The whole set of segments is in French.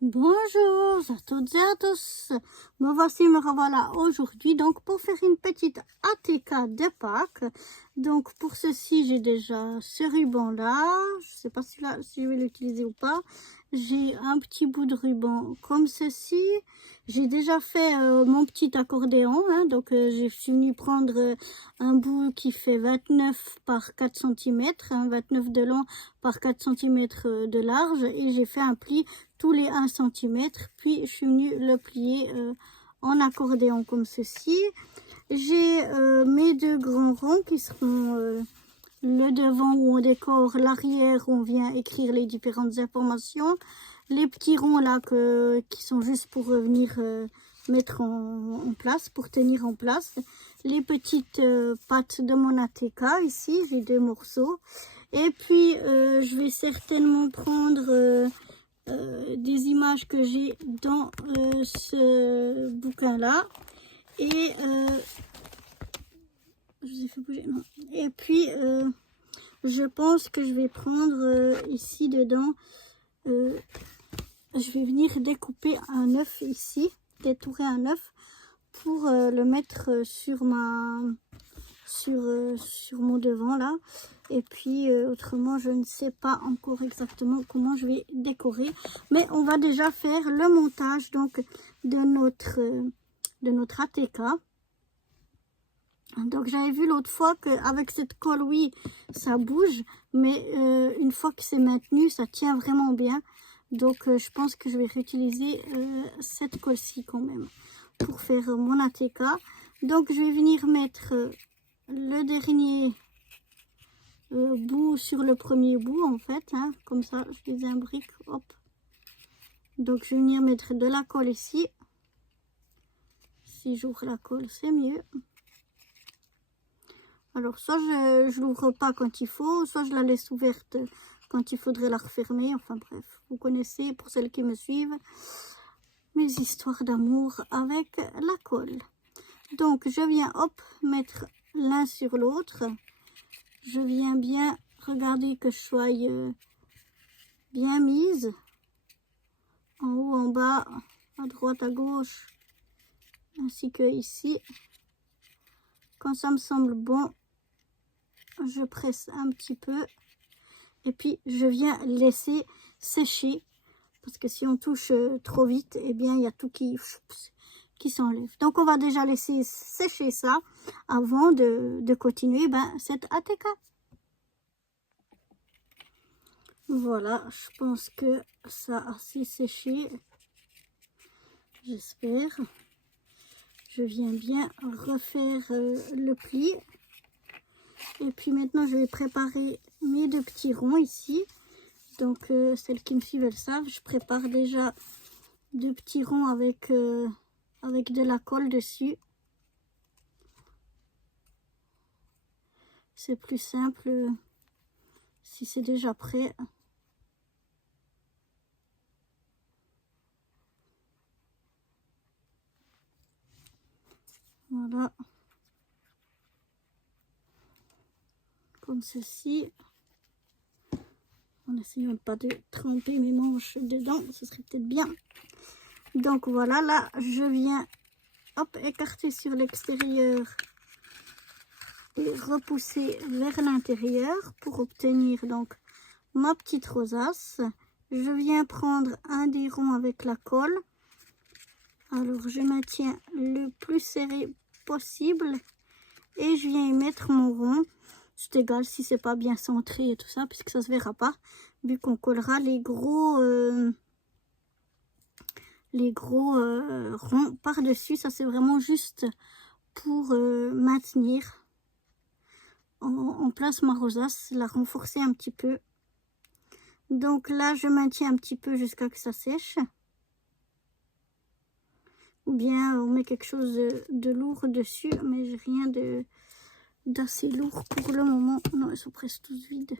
Bonjour à toutes et à tous. Me voici, me revoilà aujourd'hui donc pour faire une petite ATK de Pâques. Donc pour ceci, j'ai déjà ce ruban là. Je sais pas si je vais l'utiliser ou pas. J'ai un petit bout de ruban comme ceci. J'ai déjà fait mon petit accordéon. Donc j'ai fini prendre un bout qui fait 29 par 4 cm, 29 de long par 4 cm de large. Et j'ai fait un pli tous les 1 cm, puis je suis venue le plier en accordéon comme ceci. J'ai mes deux grands ronds qui seront le devant où on décore, l'arrière où on vient écrire les différentes informations, les petits ronds là qui sont juste pour venir mettre en place, pour tenir en place, les petites pattes de mon ATK ici, j'ai deux morceaux, et puis je vais certainement prendre des images que j'ai dans ce bouquin là, et je vous ai fait bouger, non. Et puis je pense que je vais prendre ici dedans, je vais venir découper un œuf ici, détourer un œuf pour le mettre sur mon devant là. Et puis autrement je ne sais pas encore exactement comment je vais décorer, mais on va déjà faire le montage donc de notre ATK. Donc j'avais vu l'autre fois qu'avec cette colle, oui, ça bouge, mais une fois que c'est maintenu, ça tient vraiment bien. Donc je pense que je vais réutiliser cette colle-ci quand même pour faire mon ATK. Donc je vais venir mettre le dernier bout sur le premier bout en fait, comme ça je les imbrique, hop. Donc je vais venir mettre de la colle ici. Si j'ouvre la colle, c'est mieux. Alors soit je l'ouvre pas quand il faut, soit je la laisse ouverte quand il faudrait la refermer. Enfin bref, vous connaissez, pour celles qui me suivent, mes histoires d'amour avec la colle. Donc je viens hop mettre l'un sur l'autre. Je viens bien regarder que je sois bien mise. En haut, en bas, à droite, à gauche, ainsi que ici. Quand ça me semble bon, je presse un petit peu. Et puis je viens laisser sécher. Parce que si on touche trop vite, eh bien il y a tout qui s'enlève. Donc on va déjà laisser sécher ça avant de continuer cette ATK. Voilà, je pense que ça a assez séché. J'espère. Je viens bien refaire le pli. Et puis maintenant, je vais préparer mes deux petits ronds ici. Donc, celles qui me suivent, elles savent. Je prépare déjà deux petits ronds avec de la colle dessus. C'est plus simple si c'est déjà prêt. Voilà. Comme ceci. En essayant pas de tremper mes manches dedans, ce serait peut-être bien. Donc voilà, là je viens écarter sur l'extérieur et repousser vers l'intérieur pour obtenir donc ma petite rosace. Je viens prendre un des ronds avec la colle. Alors je maintiens le plus serré possible et je viens y mettre mon rond. C'est égal si c'est pas bien centré et tout ça, puisque ça se verra pas, vu qu'on collera les gros ronds par-dessus. Ça c'est vraiment juste pour maintenir en place ma rosace, la renforcer un petit peu. Donc là je maintiens un petit peu jusqu'à que ça sèche. Ou bien on met quelque chose de lourd dessus, mais j'ai rien d'assez lourd pour le moment. Non, ils sont presque tous vides.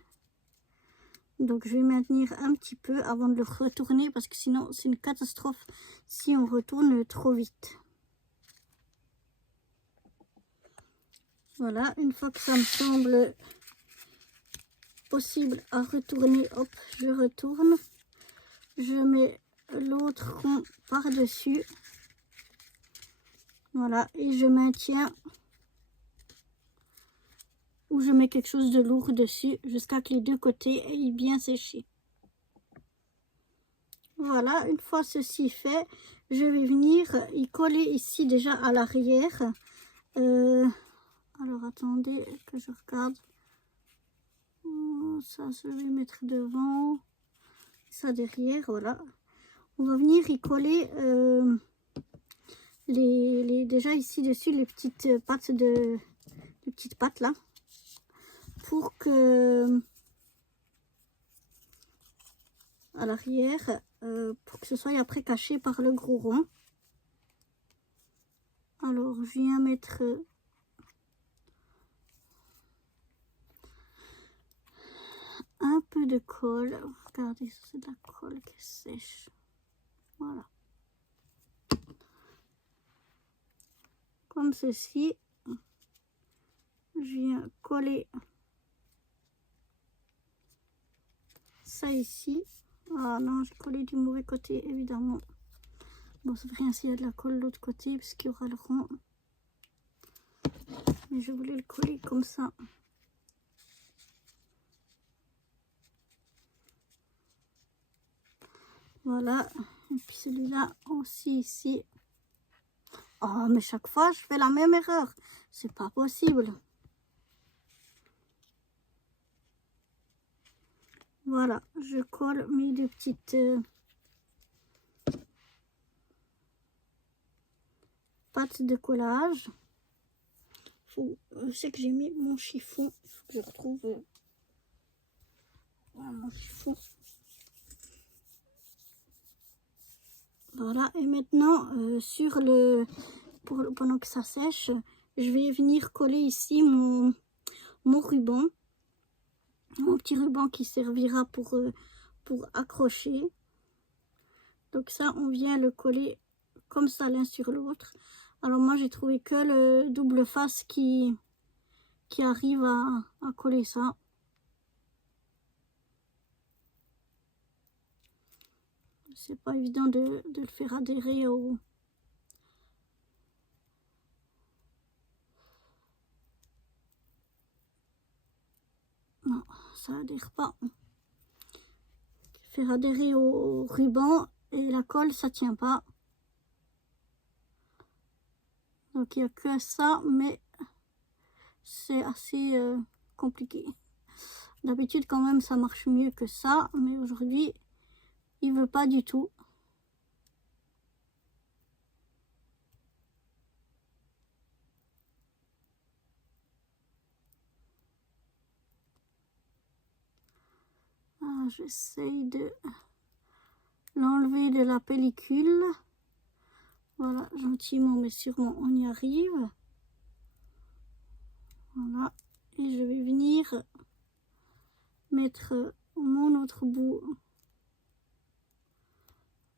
Donc je vais maintenir un petit peu avant de le retourner, parce que sinon c'est une catastrophe si on retourne trop vite. Voilà, une fois que ça me semble possible à retourner, hop, je retourne. Je mets l'autre rond par-dessus. Voilà, et je maintiens ou je mets quelque chose de lourd dessus jusqu'à que les deux côtés aient bien séché. Voilà, une fois ceci fait, je vais venir y coller ici déjà à l'arrière. Alors attendez que je regarde. Ça, je vais mettre devant, ça derrière, voilà. On va venir y coller déjà ici dessus les petites pattes là, pour que à l'arrière, pour que ce soit après caché par le gros rond. Alors je viens mettre un peu de colle. Regardez, ça c'est de la colle qui est sèche. Voilà. Comme ceci. Je viens coller ça ici. Ah non, j'ai collé du mauvais côté, évidemment. Bon, ça fait rien s'il y a de la colle de l'autre côté, puisqu'il y aura le rond. Mais je voulais le coller comme ça. Voilà. Et puis celui-là aussi ici. Oh, mais chaque fois, je fais la même erreur. C'est pas possible. Voilà, je colle mes deux petites pattes de collage. Je sais que j'ai mis mon chiffon. Il faut que je retrouve mon chiffon. Voilà, et maintenant, pendant que ça sèche, je vais venir coller ici mon ruban. Mon petit ruban qui servira pour accrocher. Donc ça, on vient le coller comme ça l'un sur l'autre. Alors moi, j'ai trouvé que le double face qui arrive à coller ça. C'est pas évident de le faire adhérer au... Non, ça adhère pas. Faire adhérer au ruban et la colle, ça tient pas. Donc il n'y a que ça, mais c'est assez compliqué. D'habitude quand même ça marche mieux que ça, mais aujourd'hui il veut pas du tout. Ah, j'essaye de l'enlever de la pellicule. Voilà, gentiment mais sûrement on y arrive. Voilà, et je vais venir mettre mon autre bout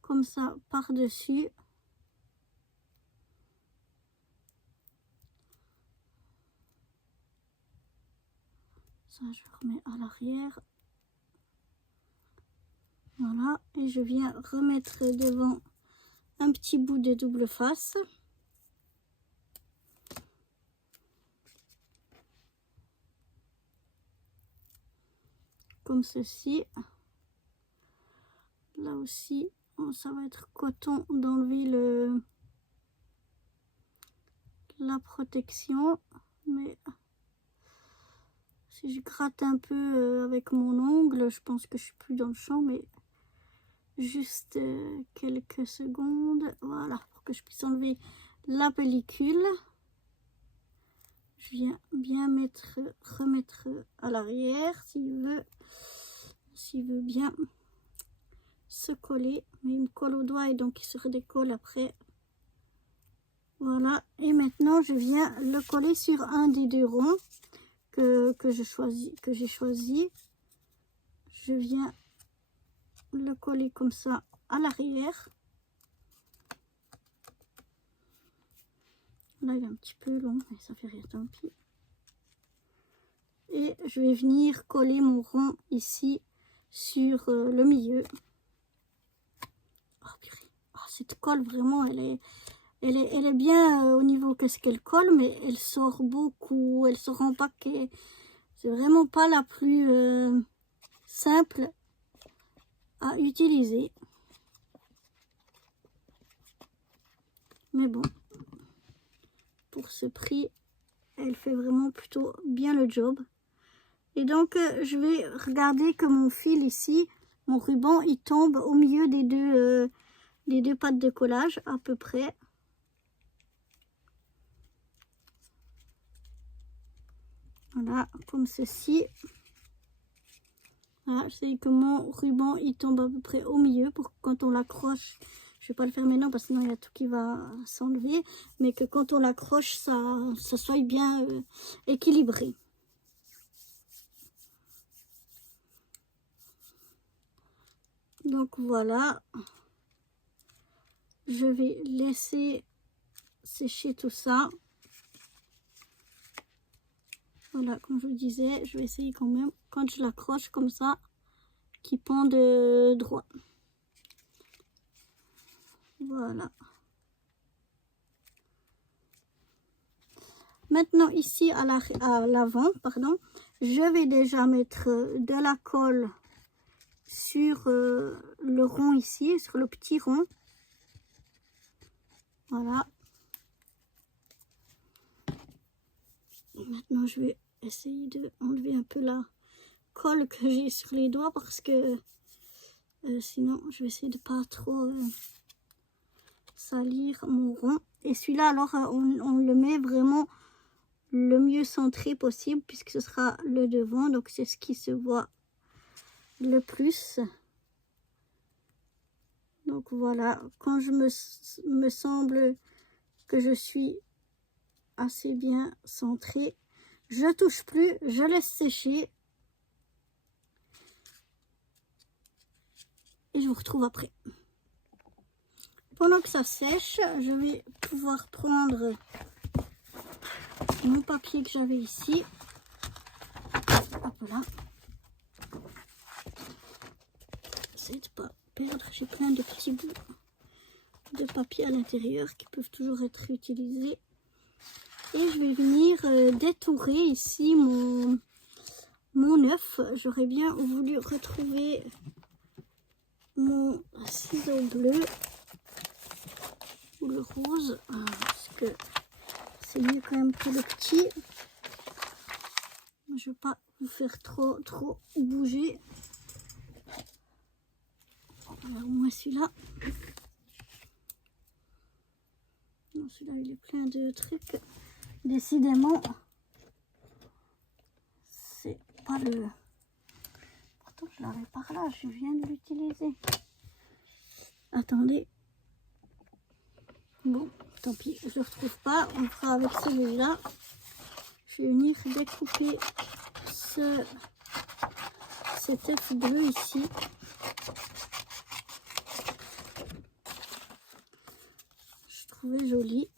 comme ça par-dessus. Ça, je remets à l'arrière. Voilà, et je viens remettre devant un petit bout de double face. Comme ceci. Là aussi, ça va être coton d'enlever la protection. Mais si je gratte un peu avec mon ongle, je pense que je suis plus dans le champ, mais juste quelques secondes. Voilà, pour que je puisse enlever la pellicule. Je viens bien remettre à l'arrière s'il veut bien se coller. Mais il me colle au doigt et donc il se redécolle après. Voilà, et maintenant je viens le coller sur un des deux ronds que j'ai choisi. Je viens le coller comme ça à l'arrière. Là il est un petit peu long, mais ça fait rien, tant pis. Et je vais venir coller mon rond ici sur le milieu. Oh, cette colle, vraiment, elle est bien au niveau qu'est-ce qu'elle colle, mais elle sort beaucoup, elle sort en paquet. C'est vraiment pas la plus simple à utiliser. Mais bon, pour ce prix, elle fait vraiment plutôt bien le job. Et donc, je vais regarder que mon fil ici, mon ruban, il tombe au milieu des deux pattes de collage, à peu près. Voilà, comme ceci. Voilà, j'essaie que mon ruban, il tombe à peu près au milieu pour que quand on l'accroche, je vais pas le faire maintenant parce que sinon il y a tout qui va s'enlever, mais que quand on l'accroche, ça soit bien équilibré. Donc voilà, je vais laisser sécher tout ça. Voilà, comme je vous disais, je vais essayer quand même, quand je l'accroche comme ça, qu'il pende droit. Voilà. Maintenant, ici, à l'avant, pardon, je vais déjà mettre de la colle sur le rond ici, sur le petit rond. Voilà. Et maintenant, je vais essayer de enlever un peu la colle que j'ai sur les doigts parce que sinon, je vais essayer de pas trop salir mon rond. Et celui-là, alors, on le met vraiment le mieux centré possible puisque ce sera le devant. Donc, c'est ce qui se voit le plus. Donc, voilà. Quand je me semble que je suis assez bien centrée, je touche plus, je laisse sécher. Et je vous retrouve après. Pendant que ça sèche, je vais pouvoir prendre mon papier que j'avais ici. Hop là. J'essaie de pas perdre. J'ai plein de petits bouts de papier à l'intérieur qui peuvent toujours être utilisés. Et je vais venir détourer ici mon œuf. J'aurais bien voulu retrouver mon ciseau bleu ou le rose parce que c'est mieux quand même que le petit. Je ne vais pas vous faire trop bouger. Alors moi celui-là, non, celui-là il est plein de trucs. Décidément, c'est pas le. Pourtant je l'avais par là, je viens de l'utiliser. Attendez. Bon, tant pis, je le retrouve pas. On fera avec celui-là. Je vais venir découper cet œuf bleu ici. Je trouvais joli.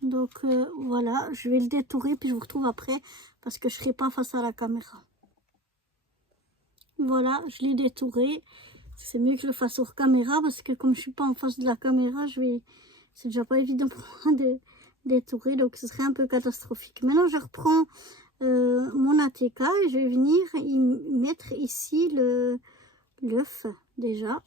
Donc voilà, je vais le détourer puis je vous retrouve après parce que je ne serai pas face à la caméra. Voilà, je l'ai détouré. C'est mieux que je le fasse hors caméra parce que comme je ne suis pas en face de la caméra, c'est déjà pas évident pour moi de détourer, donc ce serait un peu catastrophique. Maintenant, je reprends mon ATK et je vais venir y mettre ici l'œuf déjà.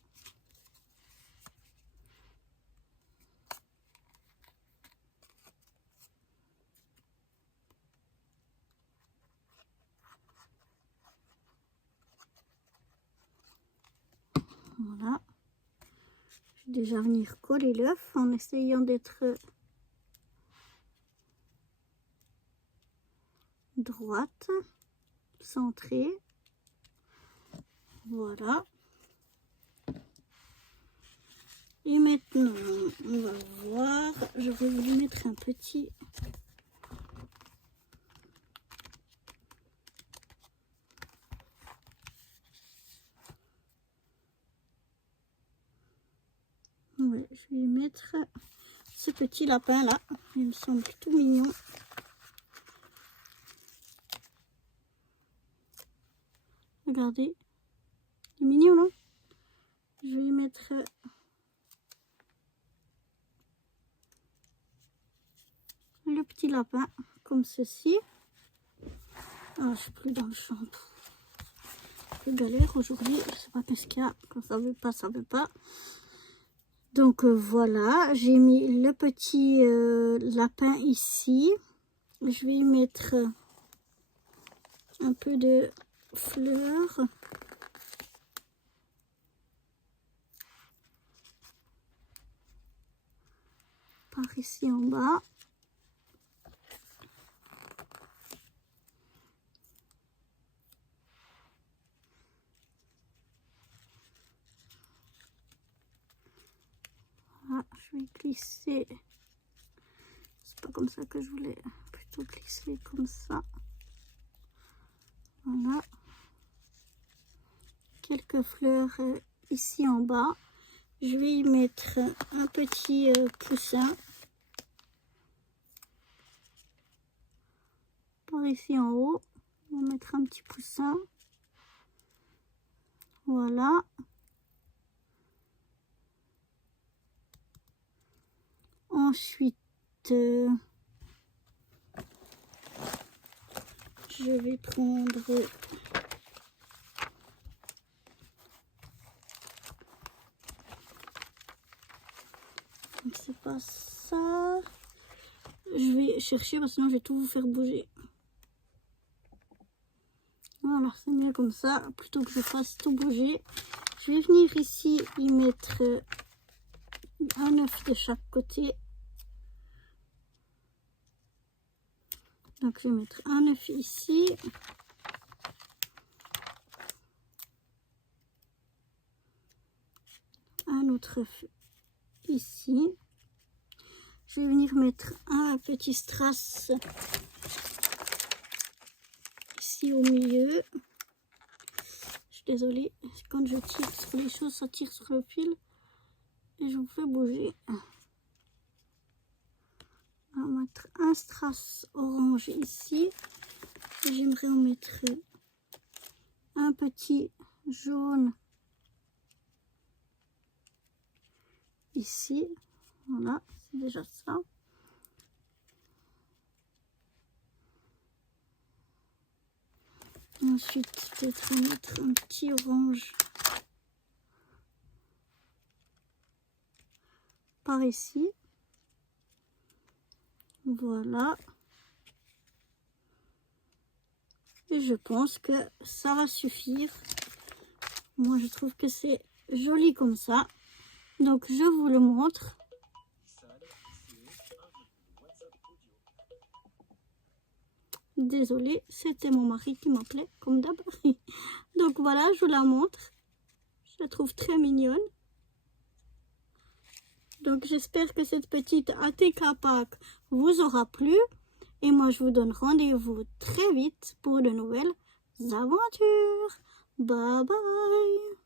Voilà. Je vais déjà venir coller l'œuf en essayant d'être droite, centrée. Voilà. Et maintenant, on va voir. Je vais vous mettre un petit. Ouais, je vais mettre ce petit lapin là. Il me semble tout mignon. Regardez. C'est mignon, non? Je vais y mettre le petit lapin, comme ceci. Ah, je suis plus dans le champ. Je galère aujourd'hui. Je sais pas qu'est-ce qu'il y a. Quand ça veut pas, ça veut pas. Donc voilà, j'ai mis le petit lapin ici. Je vais y mettre un peu de fleurs. Par ici en bas. Voilà, je vais glisser. C'est pas comme ça que je voulais. Plutôt glisser comme ça. Voilà. Quelques fleurs ici en bas. Je vais y mettre un petit poussin. Par ici en haut. On va mettre un petit poussin. Voilà. Ensuite, je vais prendre c'est pas ça. Je vais chercher parce que sinon je vais tout vous faire bouger. Voilà, c'est mieux comme ça. Plutôt que je fasse tout bouger. Je vais venir ici y mettre un œuf de chaque côté. Donc je vais mettre un œuf ici. Un autre œuf ici. Je vais venir mettre un petit strass ici au milieu. Je suis désolée, quand je tire sur les choses, ça tire sur le fil et je vous fais bouger. On va mettre un strass orange ici. J'aimerais en mettre un petit jaune ici. Voilà, c'est déjà ça. Ensuite, peut-être mettre un petit orange par ici. Voilà. Et je pense que ça va suffire. Moi, je trouve que c'est joli comme ça. Donc, je vous le montre. Désolée, c'était mon mari qui m'appelait, comme d'hab. Donc voilà, je vous la montre. Je la trouve très mignonne. Donc j'espère que cette petite ATK Pack vous aura plu. Et moi, je vous donne rendez-vous très vite pour de nouvelles aventures. Bye bye.